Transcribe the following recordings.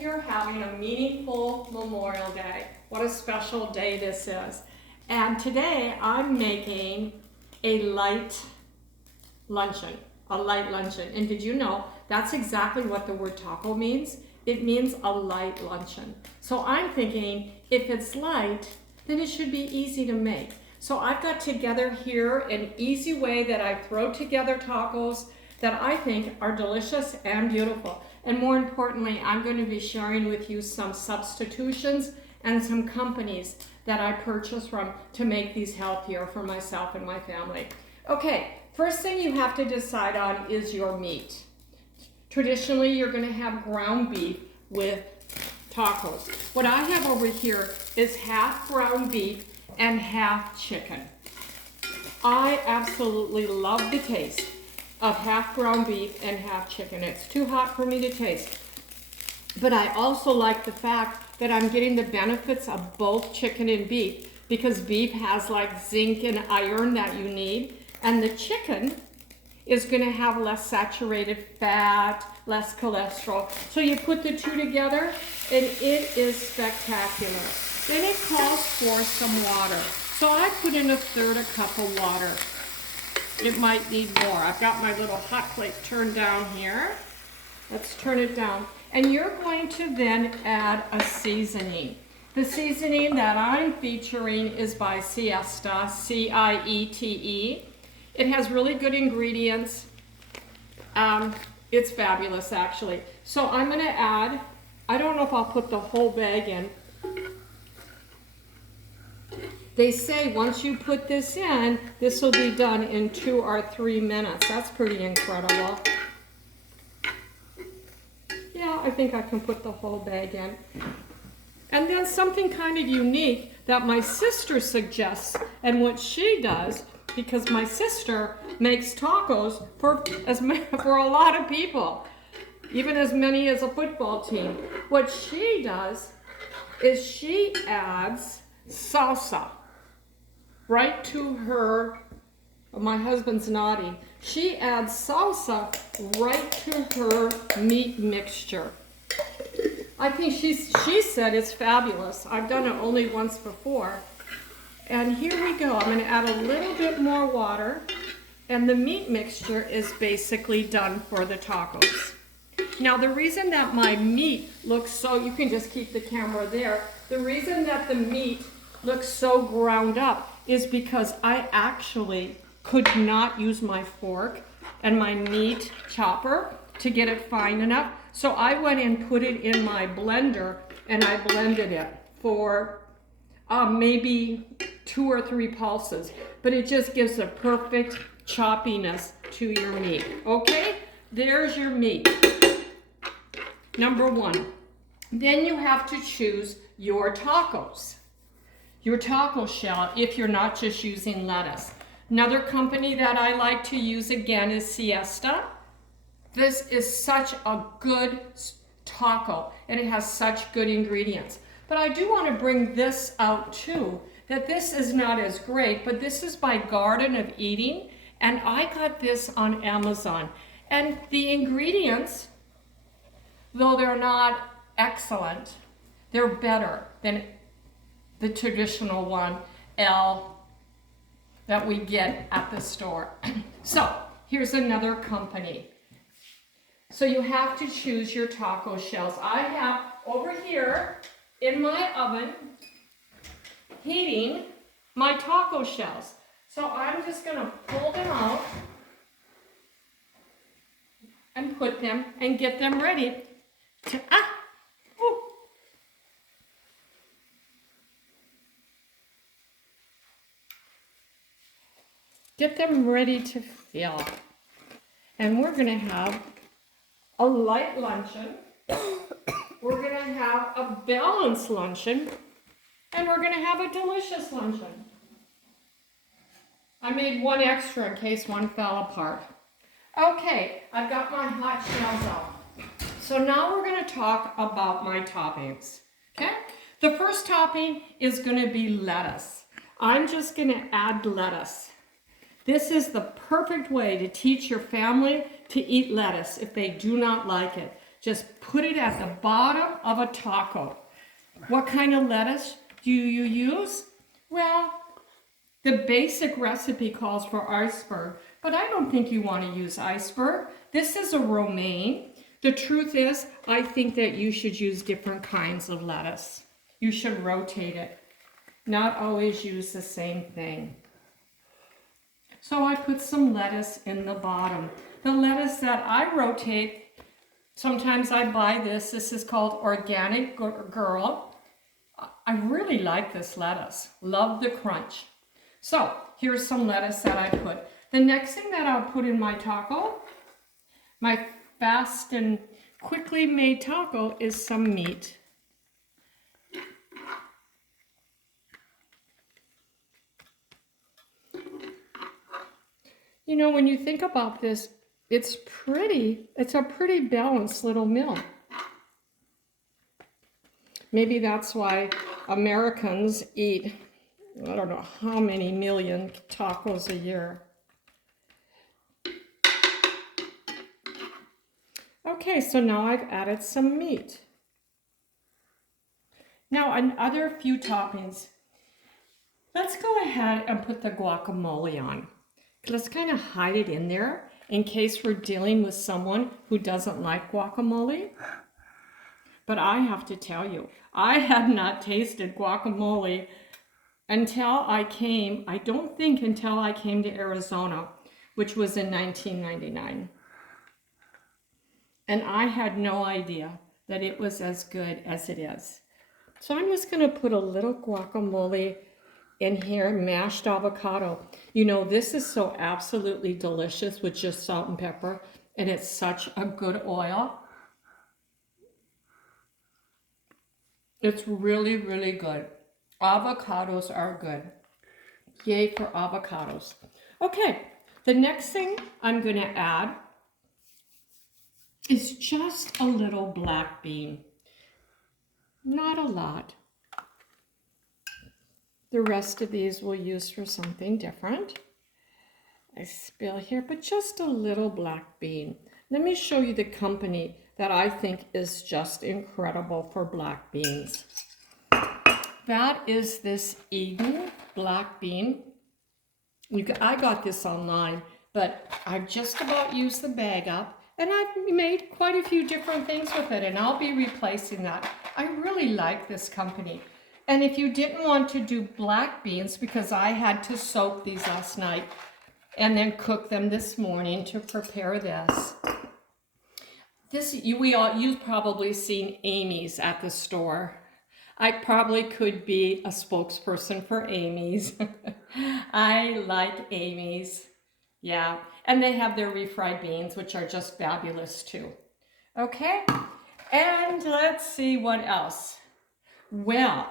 you're having a meaningful Memorial Day. What a special day this is. And today I'm making a light luncheon, And did you know that's exactly what the word taco means? It means a light luncheon. So I'm thinking if it's light, then it should be easy to make. So I've got together here an easy way that I throw together tacos that I think are delicious and beautiful. And more importantly, I'm going to be sharing with you some substitutions and some companies that I purchase from to make these healthier for myself and my family. Okay, first thing you have to decide on is your meat. Traditionally, you're going to have ground beef with tacos. What I have over here is half ground beef and half chicken. I absolutely love the taste of half ground beef and half chicken. It's too hot for me to taste. But I also like the fact that I'm getting the benefits of both chicken and beef because beef has like zinc and iron that you need, and the chicken is going to have less saturated fat, less cholesterol. So you put the two together and it is spectacular. Then it calls for some water. So I put in 1/3 cup of water. It might need more. I've got my little hot plate turned down here. Let's turn it down. And you're going to then add a seasoning. The seasoning that I'm featuring is by Siete, C-I-E-T-E. It has really good ingredients. It's fabulous, actually. So I'm going to add, I don't know if I'll put the whole bag in. They say once you put this in, this will be done in 2 or 3 minutes. That's pretty incredible. Yeah, I think I can put the whole bag in. And then something kind of unique that my sister suggests, and what she does, because my sister makes tacos for a lot of people, even as many as a football team. What she does is she adds salsa right to her, my husband's naughty, she adds salsa right to her meat mixture. I think she said it's fabulous. I've done it only once before. And here we go. I'm going to add a little bit more water, and the meat mixture is basically done for the tacos. Now the reason that my meat looks so, you can just keep the camera there, the reason that the meat looks so ground up is because I actually could not use my fork and my meat chopper to get it fine enough. So I went and put it in my blender and I blended it for maybe 2 or 3 pulses, but it just gives a perfect choppiness to your meat. Okay, there's your meat. Number 1. Then you have to choose your tacos. Your taco shell, if you're not just using lettuce. Another company that I like to use again is Siete. This is such a good taco, and it has such good ingredients. But I do want to bring this out too, that this is not as great, but this is by Garden of Eating, and I got this on Amazon. And the ingredients, though they're not excellent, they're better than the traditional one, that we get at the store. So here's another company. So you have to choose your taco shells. I have over here in my oven heating my taco shells. So I'm just gonna pull them out and put them and get them ready to, get them ready to fill. And we're gonna have a light luncheon, we're gonna have a balanced luncheon, and we're gonna have a delicious luncheon. I made one extra in case one fell apart. Okay, I've got my hot shells out. So now we're gonna talk about my toppings, okay? The first topping is gonna be lettuce. I'm just gonna add lettuce. This is the perfect way to teach your family to eat lettuce if they do not like it. Just put it at the bottom of a taco. What kind of lettuce do you use? Well, the basic recipe calls for iceberg, but I don't think you want to use iceberg. This is a romaine. The truth is, I think that you should use different kinds of lettuce. You should rotate it, not always use the same thing. So I put some lettuce in the bottom. The lettuce that I rotate, sometimes I buy this. This is called Organic Girl. I really like this lettuce. Love the crunch. So here's some lettuce that I put. The next thing that I'll put in my taco, my fast and quickly made taco, is some meat. You know, when you think about this, it's a pretty balanced little meal. Maybe that's why Americans eat, I don't know how many million tacos a year. Okay, so now I've added some meat. Now, another few toppings. Let's go ahead and put the guacamole on. Let's kind of hide it in there in case we're dealing with someone who doesn't like guacamole. But I have to tell you, I had not tasted guacamole until I came, I don't think until I came to Arizona, which was in 1999. And I had no idea that it was as good as it is. So I'm just going to put a little guacamole in here, mashed avocado. You know, this is so absolutely delicious with just salt and pepper, and it's such a good oil. It's really, really good. Avocados are good. Yay for avocados. Okay, the next thing I'm going to add is just a little black bean. Not a lot. The rest of these we'll use for something different. I spill here, but just a little black bean. Let me show you the company that I think is just incredible for black beans. That is this Eden black bean. I got this online, but I've just about used the bag up, and I've made quite a few different things with it, and I'll be replacing that. I really like this company. And if you didn't want to do black beans, because I had to soak these last night and then cook them this morning to prepare this. You've probably seen Amy's at the store. I probably could be a spokesperson for Amy's. I like Amy's. Yeah, and they have their refried beans, which are just fabulous too. Okay, and let's see what else. Well,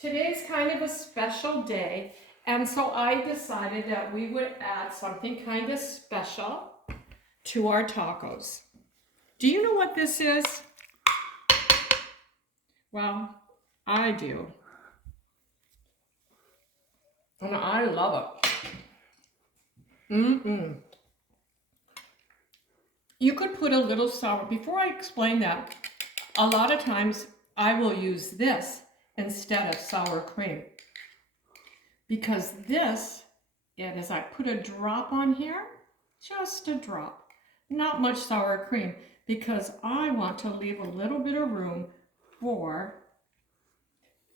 today's kind of a special day, and so I decided that we would add something kind of special to our tacos. Do you know what this is? Well, I do. And I love it. You could put a little sour. Before I explain that, a lot of times I will use this instead of sour cream. Because this, as I put a drop on here, just a drop. Not much sour cream, because I want to leave a little bit of room for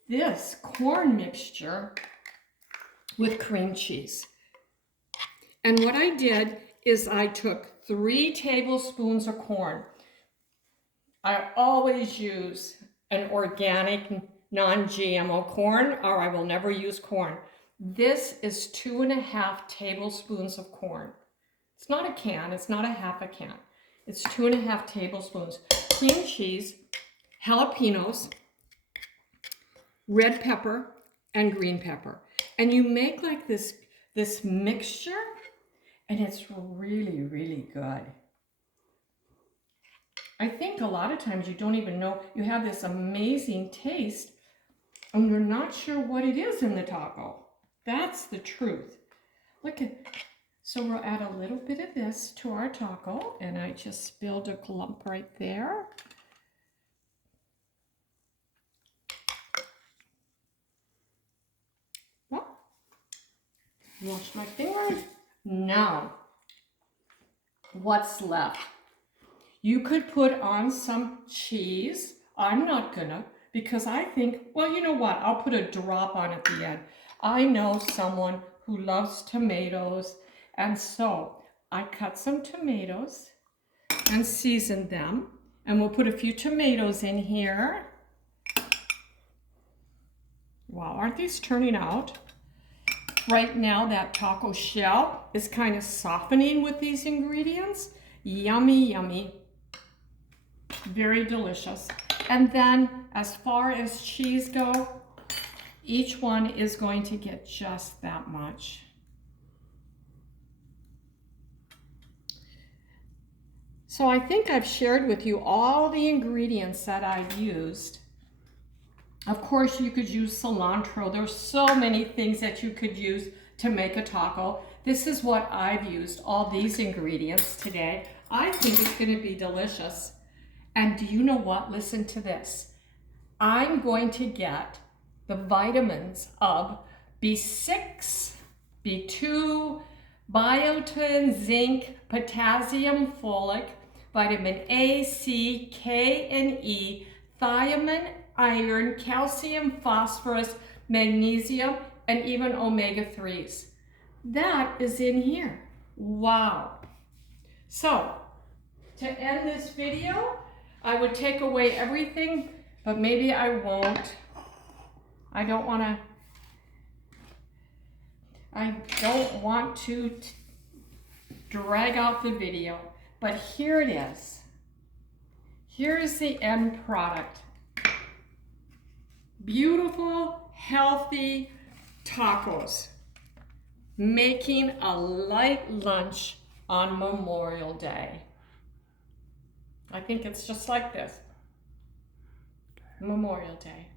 this corn mixture with cream cheese. And what I did is I took 3 tablespoons of corn. I always use an organic non-GMO corn, or I will never use corn. This is 2.5 tablespoons of corn. It's not a can, it's not a half a can. It's 2.5 tablespoons. Cream cheese, jalapenos, red pepper, and green pepper. And you make like this mixture, and it's really, really good. I think a lot of times you don't even know you have this amazing taste, and you're not sure what it is in the taco. That's the truth. Look at, So we'll add a little bit of this to our taco, and I just spilled a clump right there. Well, wash my fingers. Now, what's left? You could put on some cheese. I'm not gonna, because I think, well, you know what? I'll put a drop on at the end. I know someone who loves tomatoes, and so I cut some tomatoes and seasoned them, and we'll put a few tomatoes in here. Wow, aren't these turning out? Right now, that taco shell is kind of softening with these ingredients. Yummy, yummy. Very delicious. And then, as far as cheese go, each one is going to get just that much. So I think I've shared with you all the ingredients that I've used. Of course, you could use cilantro. There's so many things that you could use to make a taco. This is what I've used, all these ingredients today. I think it's going to be delicious. And do you know what? Listen to this. I'm going to get the vitamins of B6, B2, biotin, zinc, potassium, folic, vitamin A, C, K, and E, thiamine, iron, calcium, phosphorus, magnesium, and even omega-3s. That is in here. Wow. So, to end this video, I would take away everything, but maybe I won't. I don't want to drag out the video, but here it is. Here's the end product. Beautiful, healthy tacos. Making a light lunch on Memorial Day. I think it's just like this. Memorial Day.